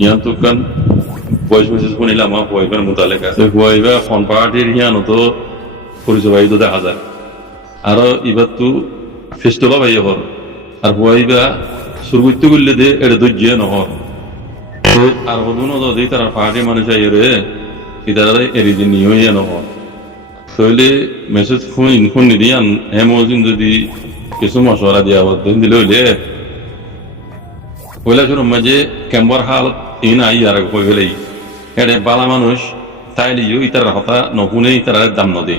tuh kan বয়স শুনিলাম আমার ওয়াইফের মোতালেক আছে ওয়াইফা ফোন পার্টির হিয়ানো তো পরিচয় তো দেখা যায় আর এবার তো ফেস্টোলা ভাই হর আর ওয়াইফা সুরগুত্য করলে দে এটা ধৈর্য নহর তো আর হদুন যদি তারা পার্টি মানুষ আই রে ইতারা এরি দিন নিয়ে নহর তাহলে মেসেজ ফোন নিদিয়ান হেমোজিন যদি কিছু মশলা দিয়া দিলে হইলে পয়লা শুরু মাঝে ক্যাম্বার হালত এই নাই আর হয়ে গেলেই এটা বালা মানুষ তাইলিও ইতার কথা নপুনে ইতার দাম নদে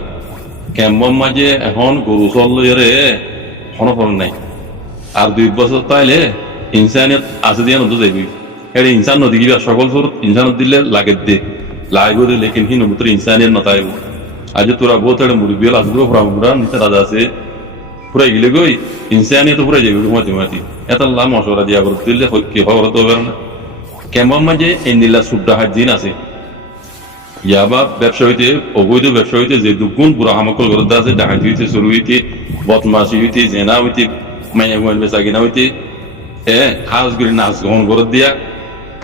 ক্যাম্বর মাঝে এখন গরু চল রে হনফল নাই আর 2 বছর তাইলে ইনসানিয়ত আছে দিয়ে নদী যাবি এটা ইনসান নদী কিবা সকল সুর ইনসানত দিলে লাগে দে লাগব দে লেকিন হি নমুত্র ইনসানিয়ত নতাইব আজ তোরা বহুত এটা মুরবিয়াল আসবো ফরামুরা নিতে রাজা আছে পুরা গিলে গই ইনসানিয়ত পুরা যাবি মাতি এত আল্লাহ মশলা দিয়া করে দিলে কি খবর তো হবে না ক্যাম্বর মাঝে এনিলা সুড্ডা হাজিন আছে ইয়াবা ব্যবসা হইতে অবৈধ ব্যবসা হইতে যে দুগুণ পুরা হামকল করে আছে ডাকাতি হইতে চুরি হইতে বদমাশি হইতে জেনা হইতে মাইয়া গুয়ান বেচা কিনা হইতে হাঁসগুলি নাচ গ্রহণ করে দিয়া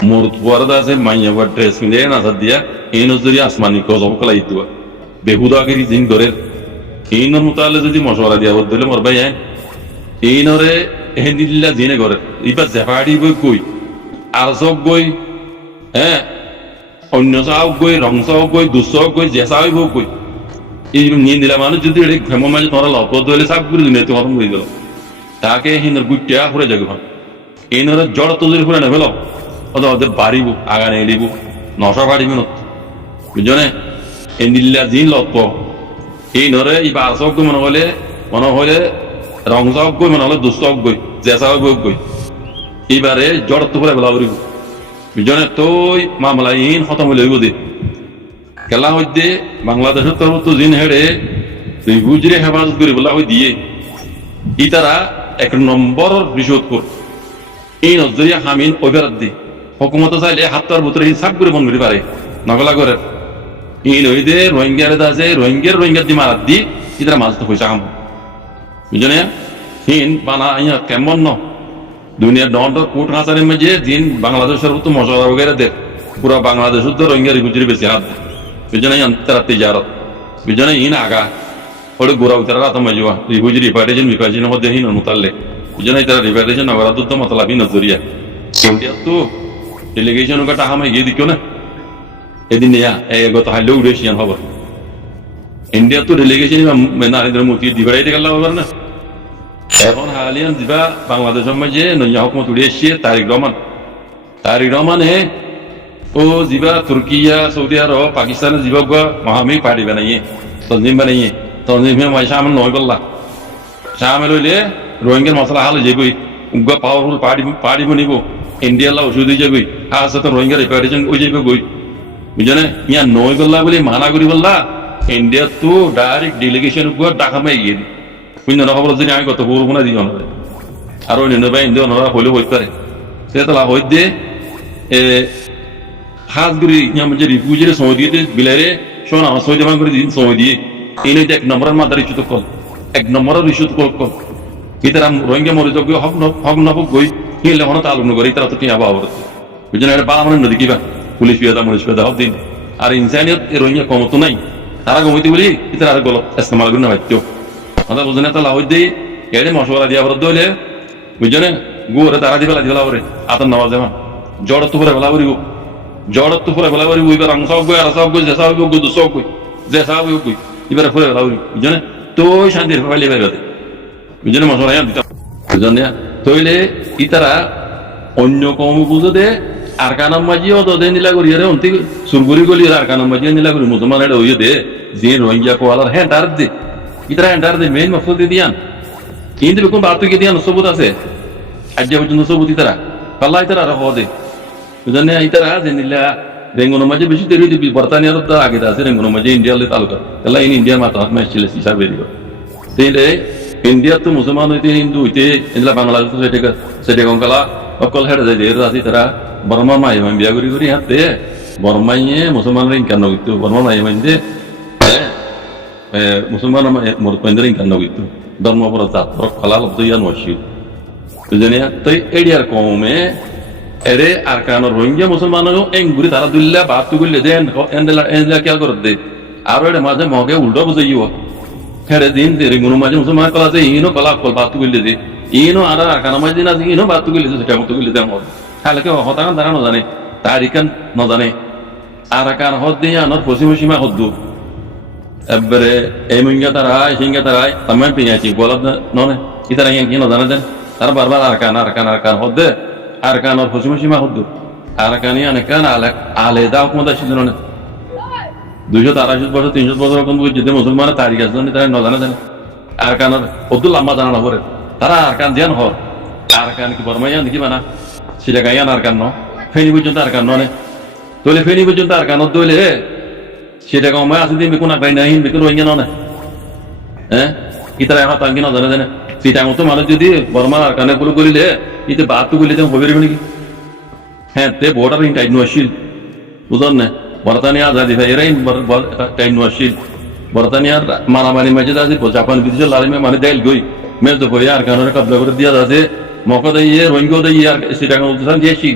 মূর্ত পরদা আছে মাইয়া গুয়ার ড্রেস পিঁধে নাচার দিয়া এই নজরি আসমানি গজব কলাই দেওয়া বেহুদাগিরি জিন করে এই নর মোতালে যদি মশলা দিয়া বদলে মর ভাই এই নরে হেন্দিল্লা জিনে করে এবার জেফাড়ি বই কই আর সব গই অন্য চাও গই রং চাও গই দুঃসাহ গই জেসা হইব গই এই নিয়ে দিলা মানুষ যদি ফেমো মাঝে তোরা লপ ধরলে সাপ করে দিনে তোমার হয়ে গেল তাকে হিন্দর গুটিয়া ঘুরে যাবে এই নরে জড় তলির ঘুরে নেবে ওদের ওদের বাড়িব আগা নিয়ে দিব নশা বাড়িব না বুঝনে এই নীলা জিন লপ এই নরে এই বাসক মনে হলে রং চাওক গই মনে হলে দুঃসাহ গই জেসা হইব গই এইবারে জড় তো ঘুরে বেলা করিব বুঝনে তোই মামলা ইন খতম হইলে হইব দে খেলা হইতে বাংলাদেশের তরফ তো জিন হেড়ে তুই গুজরে হেফাজত করি বলা হই দিয়ে ই তারা 1 নম্বর রিশোধ কর এই নজরিয়া হামিন ওইবেরাত দি হুকুমত চাইলে হাত্তার ভিতরে হিসাব করে বন করি পারে নগলা করে এই নইদে রোহিঙ্গার আছে রোহিঙ্গার দি মারাত দি ইতারা মাছ তো পয়সা কাম বুঝনে হিন বানা ইয়া কেমন ন দুনিয়ার ডন্ডর কোট হাসারের মাঝে দিন বাংলাদেশের তো মশলা বগেরা দে পুরা বাংলাদেশের তো রোহিঙ্গা রিগুজরি বেশি হাত বুঝনে তারা তিজারত বুঝনে ইন আগা ওটা গোড়া উতারা রাত মাইজুয়া রিগুজি রিপার্টেশন মধ্যে হিন মুতাল্লে বুঝনে তারা রিপার্টেশন নগরা তো মতলাবি নজরিয়া ইন্ডিয়া তো ডেলিগেশন কা টাকা মাই গিয়ে দিও না এদিন ইয়া গত হাইলে উড়েছিয়ান খবর ইন্ডিয়া তো ডেলিগেশন নরেন্দ্র মোদী দিবাইতে গেল খবর না এখন হালিয়ান দিবা বাংলাদেশের মাঝে নয়া হুকুমত উড়ে এসছে তারিক রহমান ও দিবা তুর্কিয়া সৌদি আরব পাকিস্তানের দিবা মহামি পার্টি বানাইয়ে তনজিম মাই শামিল নয় বললা শামিল হইলে রোহিঙ্গার মশলা হাল যাবই উগা পাওয়ারফুল পার্টি বনিব ইন্ডিয়ার লা ওষুধ হয়ে যাবই আসে তো রোহিঙ্গার রিপার্টেশন হয়ে যাবে গই বুঝলে ইয়া নয় বললা বলে মানা করি বললা ইন্ডিয়া তো ডাইরেক্ট ডেলিগেশন ঢাকা মাই গিয়ে বুঝলেন না খবর যদি আমি কত বলবো না দিও আর ওই নির্ণয় ইন্ডিয়া ওনারা হইলেও হইতে পারে সেটা লাভ হইতে হাজগুড়ি যে রিফিউজির সময় দিয়ে বিলাইরে শোন আমার সৌদি মান করে দিন সময় দিয়ে এই নয় 1 নম্বরের মাথার ইস্যু তো কল 1 নম্বরের ইস্যু কল ইতারা রোহিঙ্গা মরে যোগ্য হক নবক গই হিলে হন তালুন করে ইতারা তো কি আবা হবে বুঝলেন এটা বালা মানে নদী কিবা পুলিশ পেদা হব দিন আর ইনসানিয়ত রোহিঙ্গা কমতো নাই তারা কমিতে বলি ইতারা আর গলত ইস্তেমাল করে না ভাইতো কথা বুঝলেন তো লাভ দিয়ে এড়ে মশলা দিয়া বরদ হইলে বুঝলেন গুরে তারা দিবেলা বরে আতন নামাজ দেওয়া জড়ত করে বেলা করিব এবার রং সব গই আর সব গই জেসা হইব গো দুসব গই জেসা হইব গই এবার করে বেলা করিব বুঝলেন তো শান্তির পাইলে বাইরে বুঝলেন মশলা ইয়া দিতাম বুঝলেন তইলে ইতারা অন্য কম বুঝো দে আর কানাম মাঝিও তো দে নিলা করি রে অন্তি সুরগুরি গলি আর কানাম মাঝিও নিলা করি মুসলমান এটা হইয়ে দে যে রোহিঙ্গা কোয়ালার হ্যাঁ ডার দে ইতারা এন্টার দে মেইন মকসদ দিয়ান কিন্তু কোন বাত কি দিয়ান সবুত আছে আজ পর্যন্ত সবুত ইতারা পাল্লা ইতারা আর হদে বুঝলেন ইতারা যে নিলা রেঙ্গন মাঝে বেশি দেরি দিবি বর্তানিয়ার তো আগে আছে রেঙ্গন মাঝে ইন্ডিয়ার তালুকা তাহলে ইন্ডিয়ার মাথা হাত মাস ছিল হিসাবে দিব তাইলে ইন্ডিয়া তো মুসলমান হইতে হিন্দু হইতে এগুলা বাংলাদেশ সেটা কঙ্কালা অকল হেঁটে যায় যে রাজি তারা বর্মা মাই বিয়া করি হাতে বর্মাইয়ে মুসলমানের ইনকাম নগিত বর্মা মাই দে মুসলমান মরপেন্দ্র ইনকাম নগিত ধর্মপর জাত খালা লব্ধ ইয়ান ওয়াসি বুঝলেন তো এডিয়ার কমে এরে আর কারণ রোহিঙ্গা মুসলমানও এঙ্গুরি তারা দুল্লা বাদ তুগুল্লে দেন এন্ডেলা খেয়াল করে দে আর এর মাঝে মগে উল্টো বুঝাইও হেরে দিন দে রিঙ্গুনো মাঝে মুসলমান কলা যে ইনো কলা কল বাদ তুগুল্লে দে ইনো আর কারণ মাঝে দিন আছে ইনো বাদ তুগুল্লে সেটা মতো তুগুল্লে দেন তাহলে কেউ হতাকান তারা ন জানে তারিকান ন জানে আর কার হদ দিয়ে আনার পশ্চিম সীমা হদ্দু এবারে এই মিঙ্গা তারাই সিঙ্গা তারাই তামাম পিয়াছি বলদ ননে ইতারা কি ন জানে দেন তারা বারবার আর কান হদ্দে আর কান আর পশ্চিম সীমা হদ্দু আর কানি অনেকান আলেদা হুকুমত আসছিল না 223 বছর 300 বছর কোন যদি মুসলমানের তারিখ আছে তারা ন জানে দেন আর কানের অব্দুল লম্বা জানা না করে তারা আর কান দিয়ান হর আর কান কি বর্মাইয়া নাকি বানা সেটা গাইয়ান আর কান ন ফেনি পর্যন্ত আর কান ননে তোলে ফেনি পর্যন্ত আর কানত দইলে সেটা কমায় আছে দিন বেকুন আগাই নাই বেকুন রোহিঙ্গা ননে হ্যাঁ ইতারা এখন তাঙ্গি ন জানে জানে সেটা মতো মানুষ যদি বর্মার আর কানে পুরো করিলে ইতে বাদ তো করিলে হবে নাকি হ্যাঁ তে বর্ডার ইন টাইম নশিল বুঝন না বর্তানিয়া আজাদি ভাই এরাই টাইম নশিল বর্তানিয়ার মারামারি মাঝে আছে জাপান বিদেশে লারিমে মানে দেল গই মেজ তো পড়ে আর কানে কবজা করে দিয়া আছে মকো দইয়ে রোহিঙ্গা দইয়ে আর সেটা কোন উদাহরণ দিয়েছি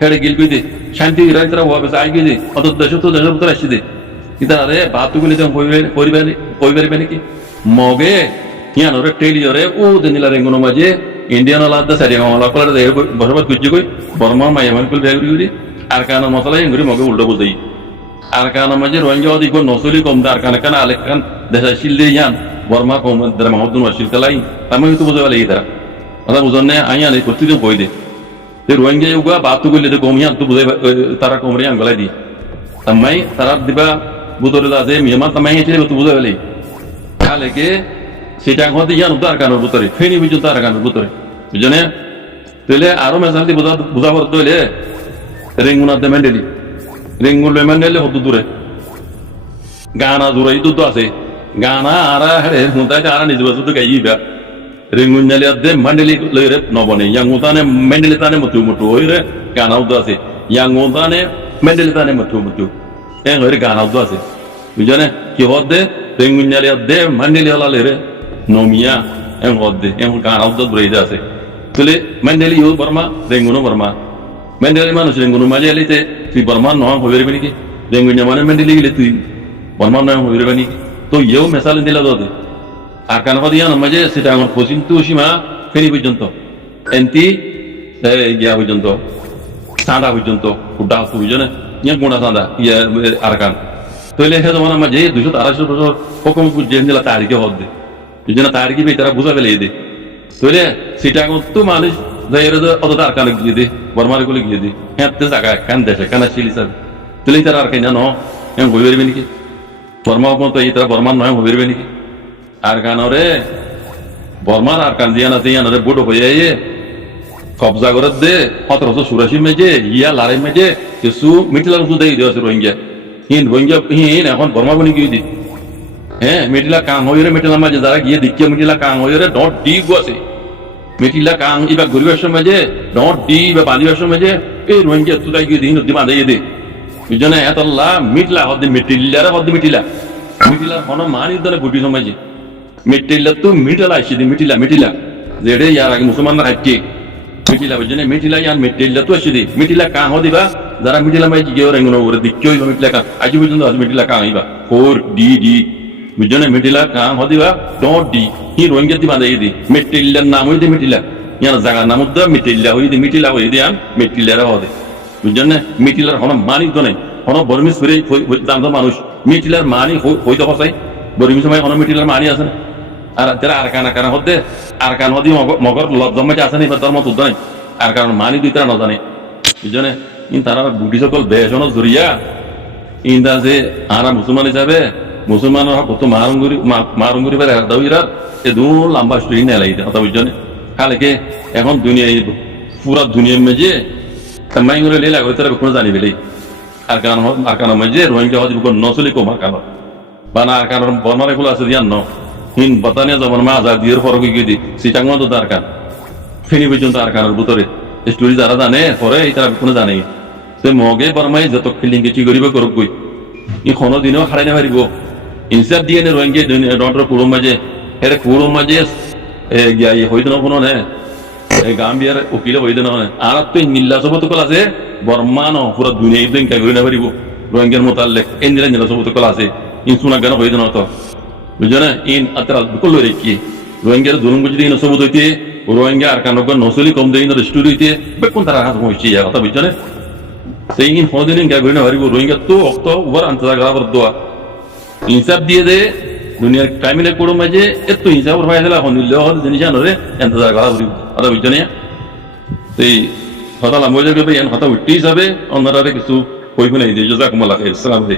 হেড়ে গিলবি দে শান্তি রাইতরা হবে আই গিয়ে দে অত দেশ ভিতরে আসি দে কিন্তু আরে বাদ তো করিলে পরিবারে নাকি মগে ইয়ানোরে টেলিওরে ও দিনিলা রেঙ্গুনো মাঝে ইন্ডিয়ান আলাদা সারিয়া মামলা করে দে বসবাস করছে কই বর্মা মায়ামান কুল বেগুরি আর কান মশলা ইংরি মগে উল্টো বুঝাই আর কান মাঝে রোহিঙ্গা অধিক নসলি কম দার কান আলেক কান দেশা শিলদে ইয়ান বর্মা কম দরা মাহদুন ওয়াশিল কালাই আমি তো বুঝাবে লাগি তারা কথা বুঝনে আইয়ান এই প্রস্তুতি বই দে তে রোহিঙ্গা উগা বাদ তো কইলে কমিয়ান তো বুঝাই তারা কমরে আঙ্গলাই দি তামাই তারা দিবা বুতরে দাদে মিয়ামা তামাই এসে তো বুঝাবে লাগি তাহলে কে সেটা হতে ইয়ান উদ্ধার কানোর ভিতরে ফেনি পর্যন্ত আর কানোর ভিতরে বুঝনে তাহলে আরো মেসাল দিয়ে বুঝা করতে হইলে রেঙ্গুনাতে মেন্ডেলি রেঙ্গুলে মেন্ডেলে হতো দূরে গানা দূরে তো আছে গানা আর হেরে হুঁতাকে আর নিজে বসে তো গাইবা রেঙ্গুনালে দে মেন্ডেলি লইরে নবনে ইয়াঙ্গুতানে মেন্ডেলি তানে মতু হইরে গানা উদ্দ আছে ইয়াঙ্গুতানে মেন্ডেলি তানে মতু এ হইরে গানা উদ্দ আছে বুঝনে কি হদে রেঙ্গুনালে দে মেন্ডেলি হলা লইরে nomia en hodde en kan awdo breda ase tole mendeli yo barma renguno barma mendeli manu renguno majeli te ti barma no hober beni ki rengunya mane mendeli gile tu barma no hober beni to yo mesal dila dode আর কান হদিয়া নমাজে সেটা আমার পশ্চিম তো সীমা ফেনি পর্যন্ত এনতি ইয়া পর্যন্ত সাদা পর্যন্ত CUDA তো বুঝনে ইয়া গুণা সাদা ইয়া আর কান তলে হে জমানা মাঝে 200-250 বছর হুকুম বুঝে দিলা তারিখে হদে বুঝনা তারিখে বে তারা বুঝা ফেলে দে তলে সেটা তো মানুষ যাইরে অত আর কান গিয়ে দে বর্মারে গুলো গিয়ে দে হ্যাঁ তে জায়গা কান দেশে কান শিলি সব তলে তারা আর কেন এম হইবে নাকি বর্মা কোন তো এই তারা বর্মান নয় হইবে নাকি আর কানরে বর্মার আর কান দিয়া না দিয়া না বুড়ো হয়ে কবজা করে দে 1784 মেজে ইয়া লারে মেজে কিছু মিটিলার উঠু দেই দেওয়া রোহিঙ্গা রোহিঙ্গা এখন বর্মা বনি গিয়ে দি হ্যাঁ মিটিলা কাং হইরে মিটিলা মাঝে যারা গিয়ে দেখিয়ে মিটিলা কাং হইরে ডট ডি গোছে মিটিলা কাং ইবা গরিবের সময় যে ডট ডি বা বালিবার সময় যে এই রোহিঙ্গা তুলাই গিয়ে দিন দি বাঁধাইয়ে দে বুঝনে এতল্লা মিটলা হদ্দি মিটিলারে হদ্দি মিটিলা হন মানি দলে গুটি সময় যে মিটিলা তো মিটিলা আসি দি মিটিলা যেড়ে ইয়ার আগে মুসলমানরা হাইকে মিটিলা বুঝনে মিটিলা ইয়ার মিটিলা তো আসি দি মিটিলা কাং হদিবা যারা মিটিলা মাই গিয়ে রেঙ্গুনো ওরে দিকিও ইবা মিটিলা কাং আজি পর্যন্ত মিটিলা কাং ইবা 4 ডি বুঝনে মিটিলা কাং হদিবা ডট ডি হি রোহিঙ্গা দি বাঁধাইয়ে দি মিটিলার নাম হইতে মিটিলা ইয়ার জায়গার নাম হদ্দা মিটিলা হই দি আন মিটিলারে হদে বুঝনে মিটিলার হন মানি তো নাই হন বর্মিস ফিরে জানতো মানুষ মিটিলার মানি হইতে হসাই বর্মি সময় হন মিটিলার মানি আছে আর যারা আর কানা হতে আর কান হদি মগর লজ্জমাতে আছে না ধর্ম তো নাই আর কারণ মানি দুই তারা নজানে বুঝনে ইন তারা বুটি সকল বেশন জরিয়া ইন্দা যে আরা মুসলমান হিসাবে মুসলমানের কত মারুঙ্গুরি বেড়ে দাউইরা এ দু লম্বা স্টোরি নেই লাগে কথা বুঝনে কালকে এখন দুনিয়া পুরা দুনিয়ার মেজে তামাই করে লে লাগো তারা কোনো জানি বেলে আর কারণ মাঝে রোহিঙ্গা হদি কোন নসলি কম আর কারণ বানা আর কারণ বর্মারে গুলো আছে দিয়ান ন হিন বতানিয়া জমান মা আজাদ দিয়ের ফরক গিয়ে দি সিটাঙ্গ তো দরকার ফেনি পর্যন্ত আর কারণ ভিতরে স্টোরি যারা জানে পরে তারা কোনো জানে তো মগে বর্মাই যত ফিল্ডিং কি করিব করুক কই ই কোনো দিনও হারাই না পারিব ইনসাফ দিয়ে নে রোহিঙ্গা ডন্টর কুড়ুম মাঝে এর কুড়ুম মাঝে গিয়া হইতো না কোনো নে এই গাম্বিয়ার উকিলে হইতে নহয় আর তো নিল্লা সবত কল আছে বর্মান পুরো দুনিয়া দিন কে গইনা পারিব রোহিঙ্গার মোতাল্লেক ইন্দিরা নিল্লা সবত কল আছে ইন সুনা গান হইতে না তো বুঝছো না ইন আতরা কল রেখি রোহিঙ্গার জুলুম বুঝি দিন সবত হইতে রোহিঙ্গা আর কানক নসলি কম দেইন রেস্টুরি হইতে বেকুন তারা হাত হইছি ইয়া কথা বুঝছো না সেই ইন হদিন কে গইনা পারিব রোহিঙ্গা তো অক্ত ওভার আন্তরা গাবর দোয়া হিসাব দিয়ে দে দুনিয়ার টাইমিলে কোড়ো মাঝে এত হিসাব ভাই দিলা হনিল হল জিনিস আনরে এন্তজার করা বুঝি কথা বুঝছো না সেই কথা লাম্বই যাবে এন কথা উঠতেই যাবে অন্যরা কিছু কইব নাই যে জাযাকুমুল্লাহ খাইর। আসসালামু আলাইকুম।